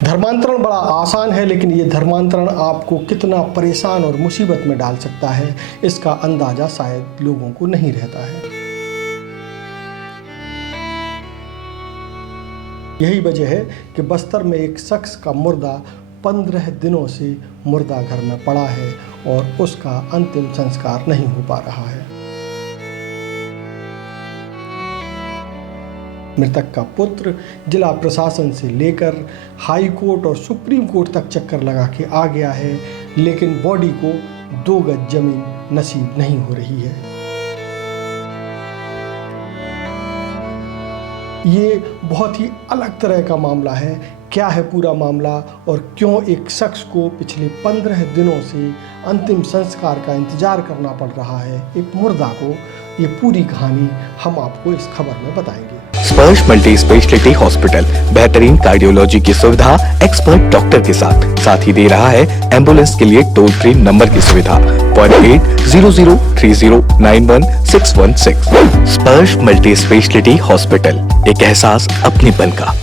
धर्मांतरण बड़ा आसान है, लेकिन ये धर्मांतरण आपको कितना परेशान और मुसीबत में डाल सकता है, इसका अंदाजा शायद लोगों को नहीं रहता है। यही वजह है कि बस्तर में एक शख्स का मुर्दा 15 दिनों से मुर्दा घर में पड़ा है और उसका अंतिम संस्कार नहीं हो पा रहा है। मृतक का पुत्र जिला प्रशासन से लेकर हाई कोर्ट और सुप्रीम कोर्ट तक चक्कर लगा के आ गया है, लेकिन बॉडी को 2 गज जमीन नसीब नहीं हो रही है। ये बहुत ही अलग तरह का मामला है। क्या है पूरा मामला और क्यों एक शख्स को पिछले 15 दिनों से अंतिम संस्कार का इंतजार करना पड़ रहा है, एक मुर्दा को, ये पूरी कहानी हम आपको इस खबर में बताएंगे। स्पर्श मल्टी स्पेशलिटी हॉस्पिटल बेहतरीन कार्डियोलॉजी की सुविधा एक्सपर्ट डॉक्टर के साथ ही दे रहा है एम्बुलेंस के लिए टोल फ्री नंबर की सुविधा 08003091616। स्पर्श मल्टी स्पेशलिटी हॉस्पिटल, एक एहसास अपनेपन का।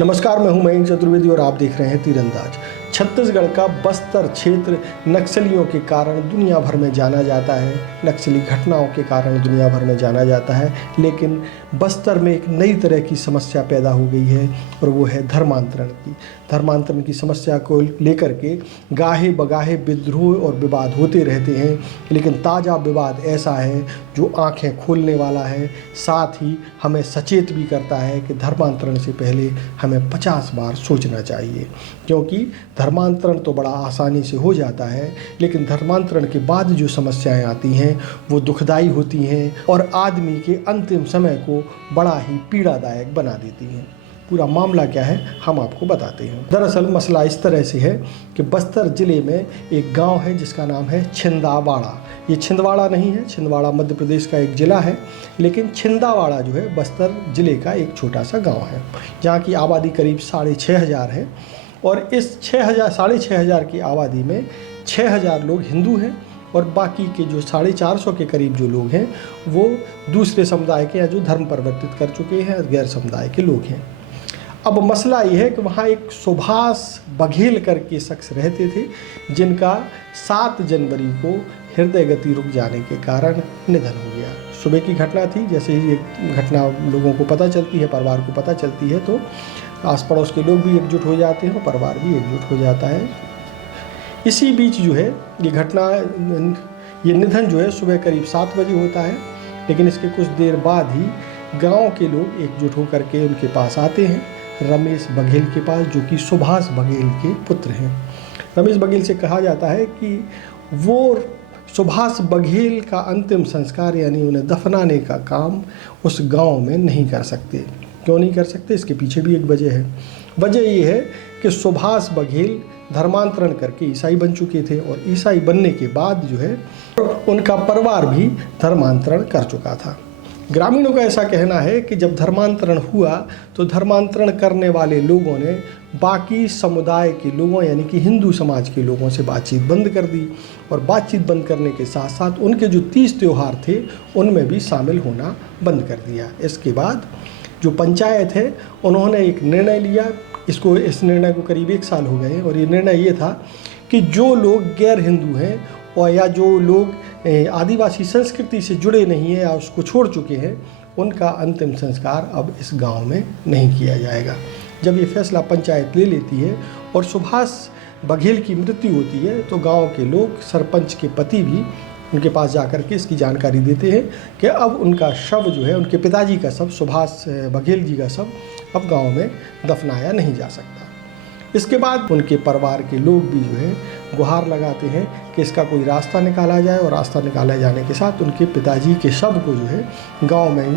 नमस्कार, मैं हूं मयंक चतुर्वेदी और आप देख रहे हैं तीरंदाज। छत्तीसगढ़ का बस्तर क्षेत्र नक्सलियों के कारण दुनिया भर में जाना जाता है, नक्सली घटनाओं के कारण दुनिया भर में जाना जाता है, लेकिन बस्तर में एक नई तरह की समस्या पैदा हो गई है और वो है धर्मांतरण की। धर्मांतरण की समस्या को लेकर के गाहे बगाहे विद्रोह और विवाद होते रहते हैं, लेकिन ताज़ा विवाद ऐसा है जो आंखें खोलने वाला है, साथ ही हमें सचेत भी करता है कि धर्मांतरण से पहले हमें 50 बार सोचना चाहिए, क्योंकि धर्मांतरण तो बड़ा आसानी से हो जाता है, लेकिन धर्मांतरण के बाद जो समस्याएं आती हैं वो दुखदाई होती हैं और आदमी के अंतिम समय को बड़ा ही पीड़ादायक बना देती हैं। पूरा मामला क्या है हम आपको बताते हैं। दरअसल मसला इस तरह से है कि बस्तर ज़िले में एक गांव है जिसका नाम है छिंदावाड़ा। ये छिंदवाड़ा नहीं है, छिंदवाड़ा मध्य प्रदेश का एक ज़िला है, लेकिन छिंदावाड़ा जो है बस्तर ज़िले का एक छोटा सा गाँव है, जहाँ की आबादी करीब 6,500 है। और इस 6,500 की आबादी में 6,000 लोग हिंदू हैं और बाकी के जो 450 के करीब जो लोग हैं वो दूसरे समुदाय के या जो धर्म परिवर्तित कर चुके हैं, गैर समुदाय के लोग हैं। अब मसला ये है कि वहाँ एक सुभाष बघेल करके शख्स रहते थे, जिनका 7 जनवरी को हृदय गति रुक जाने के कारण निधन हो गया। सुबह की घटना थी। जैसे ही ये घटना लोगों को पता चलती है, परिवार को पता चलती है, तो आस पड़ोस के लोग भी एकजुट हो जाते हैं और परिवार भी एकजुट हो जाता है। इसी बीच जो है ये घटना, ये निधन जो है सुबह करीब 7 बजे होता है, लेकिन इसके कुछ देर बाद ही गांव के लोग एकजुट होकर के उनके पास आते हैं, रमेश बघेल के पास, जो कि सुभाष बघेल के पुत्र हैं। रमेश बघेल से कहा जाता है कि वो सुभाष बघेल का अंतिम संस्कार यानी उन्हें दफनाने का काम उस गांव में नहीं कर सकते। क्यों नहीं कर सकते, इसके पीछे भी एक वजह है। वजह ये है कि सुभाष बघेल धर्मांतरण करके ईसाई बन चुके थे और ईसाई बनने के बाद जो है उनका परिवार भी धर्मांतरण कर चुका था। ग्रामीणों का ऐसा कहना है कि जब धर्मांतरण हुआ तो धर्मांतरण करने वाले लोगों ने बाकी समुदाय के लोगों यानी कि हिंदू समाज के लोगों से बातचीत बंद कर दी और बातचीत बंद करने के साथ साथ उनके जो 30 त्यौहार थे उनमें भी शामिल होना बंद कर दिया। इसके बाद जो पंचायत है उन्होंने एक निर्णय लिया। इस निर्णय को करीब 1 साल हो गए और ये निर्णय ये था कि जो लोग गैर हिंदू हैं और या जो लोग आदिवासी संस्कृति से जुड़े नहीं हैं या उसको छोड़ चुके हैं, उनका अंतिम संस्कार अब इस गांव में नहीं किया जाएगा। जब ये फैसला पंचायत ले लेती है और सुभाष बघेल की मृत्यु होती है तो गांव के लोग, सरपंच के पति भी उनके पास जाकर के इसकी जानकारी देते हैं कि अब उनका शव जो है, उनके पिताजी का शव, सुभाष बघेल जी का शव अब गांव में दफनाया नहीं जा सकता। इसके बाद उनके परिवार के लोग भी जो है गुहार लगाते हैं कि इसका कोई रास्ता निकाला जाए और रास्ता निकाले जाने के साथ उनके पिताजी के शव को जो है गांव में ही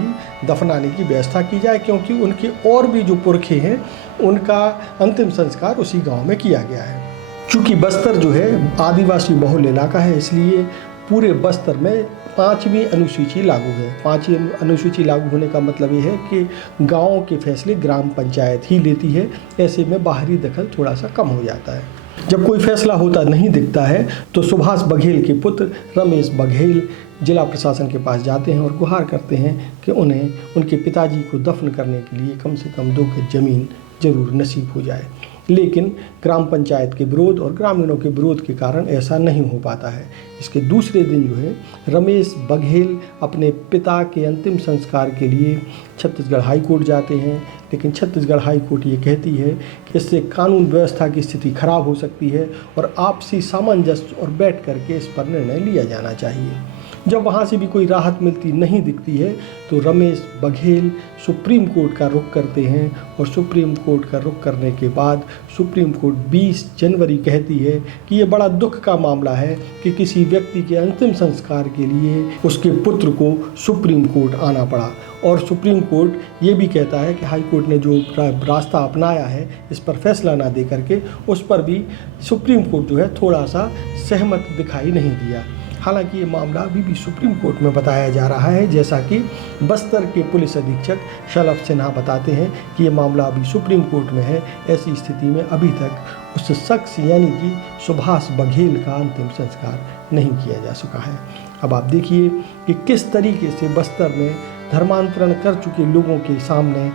दफनाने की व्यवस्था की जाए, क्योंकि उनके और भी जो पुरखे हैं उनका अंतिम संस्कार उसी गाँव में किया गया है। चूँकि बस्तर जो है आदिवासी बहुल इलाका है, इसलिए पूरे बस्तर में 5वीं अनुसूची लागू है। 5वीं अनुसूची लागू होने का मतलब ये है कि गाँव के फैसले ग्राम पंचायत ही लेती है। ऐसे में बाहरी दखल थोड़ा सा कम हो जाता है। जब कोई फैसला होता नहीं दिखता है तो सुभाष बघेल के पुत्र रमेश बघेल जिला प्रशासन के पास जाते हैं और गुहार करते हैं कि उन्हें उनके पिताजी को दफन करने के लिए कम से कम 2 गज जमीन जरूर नसीब हो जाए। लेकिन ग्राम पंचायत के विरोध और ग्रामीणों के विरोध के कारण ऐसा नहीं हो पाता है। इसके दूसरे दिन जो है रमेश बघेल अपने पिता के अंतिम संस्कार के लिए छत्तीसगढ़ हाई कोर्ट जाते हैं, लेकिन छत्तीसगढ़ हाई कोर्ट ये कहती है कि इससे कानून व्यवस्था की स्थिति खराब हो सकती है और आपसी सामंजस्य और बैठ करके इस पर निर्णय लिया जाना चाहिए। जब वहाँ से भी कोई राहत मिलती नहीं दिखती है तो रमेश बघेल सुप्रीम कोर्ट का रुख करते हैं और सुप्रीम कोर्ट का रुख करने के बाद सुप्रीम कोर्ट 20 जनवरी कहती है कि ये बड़ा दुख का मामला है कि किसी व्यक्ति के अंतिम संस्कार के लिए उसके पुत्र को सुप्रीम कोर्ट आना पड़ा। और सुप्रीम कोर्ट ये भी कहता है कि हाई कोर्ट ने जो रास्ता अपनाया है इस पर फैसला ना दे करके उस पर भी सुप्रीम कोर्ट जो है थोड़ा सा सहमत दिखाई नहीं दिया। हालांकि ये मामला अभी भी सुप्रीम कोर्ट में बताया जा रहा है, जैसा कि बस्तर के पुलिस अधीक्षक शलभ सिन्हा बताते हैं कि ये मामला अभी सुप्रीम कोर्ट में है। ऐसी स्थिति में अभी तक उस शख्स यानी कि सुभाष बघेल का अंतिम संस्कार नहीं किया जा सका है। अब आप देखिए कि किस तरीके से बस्तर में धर्मांतरण कर चुके लोगों के सामने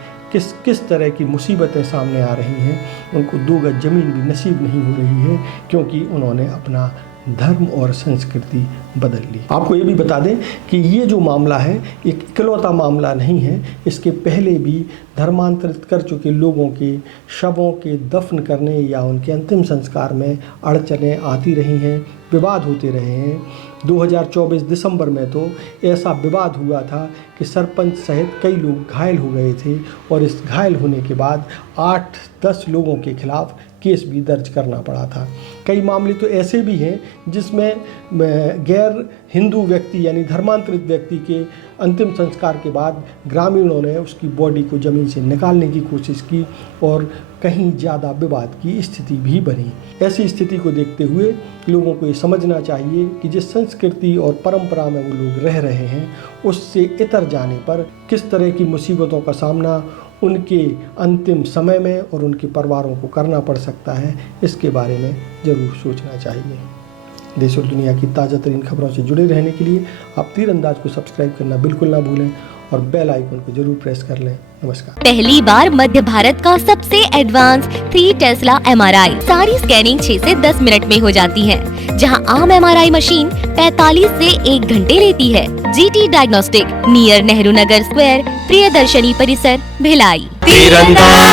किस तरह की मुसीबतें सामने आ रही हैं। उनको 2 गज जमीन भी नसीब नहीं हो रही है क्योंकि उन्होंने अपना धर्म और संस्कृति बदल ली। आपको ये भी बता दें कि ये जो मामला है एक इकलौता मामला नहीं है। इसके पहले भी धर्मांतरित कर चुके लोगों के शवों के दफन करने या उनके अंतिम संस्कार में अड़चनें आती रही हैं, विवाद होते रहे हैं। 2024 दिसंबर में तो ऐसा विवाद हुआ था कि सरपंच सहित कई लोग घायल हो गए थे और इस घायल होने के बाद 8-10 लोगों के खिलाफ केस भी दर्ज करना पड़ा था। कई मामले तो ऐसे भी हैं जिसमें गैर हिंदू व्यक्ति यानी धर्मांतरित व्यक्ति के अंतिम संस्कार के बाद ग्रामीणों ने उसकी बॉडी को ज़मीन से निकालने की कोशिश की और कहीं ज़्यादा विवाद की स्थिति भी बनी। ऐसी स्थिति को देखते हुए लोगों को ये समझना चाहिए कि जिस संस्कृति और परंपरा में वो लोग रह रहे हैं उससे इतर जाने पर किस तरह की मुसीबतों का सामना उनके अंतिम समय में और उनके परिवारों को करना पड़ सकता है, इसके बारे में ज़रूर सोचना चाहिए। देश और दुनिया की ताज़ा तरीन खबरों से जुड़े रहने के लिए आप तीरंदाज को सब्सक्राइब करना बिल्कुल ना भूलें और बेल आइकन को जरूर प्रेस कर लें। नमस्कार। पहली बार मध्य भारत का सबसे एडवांस 3 टेस्ला MRI। सारी स्कैनिंग 6 से 10 मिनट में हो जाती है, जहां आम MRI मशीन 45 से 1 घंटे लेती है। GT diagnostic, near Nehru Nagar square, Priyadarshini परिसर, भिलाई। तीरंदाज।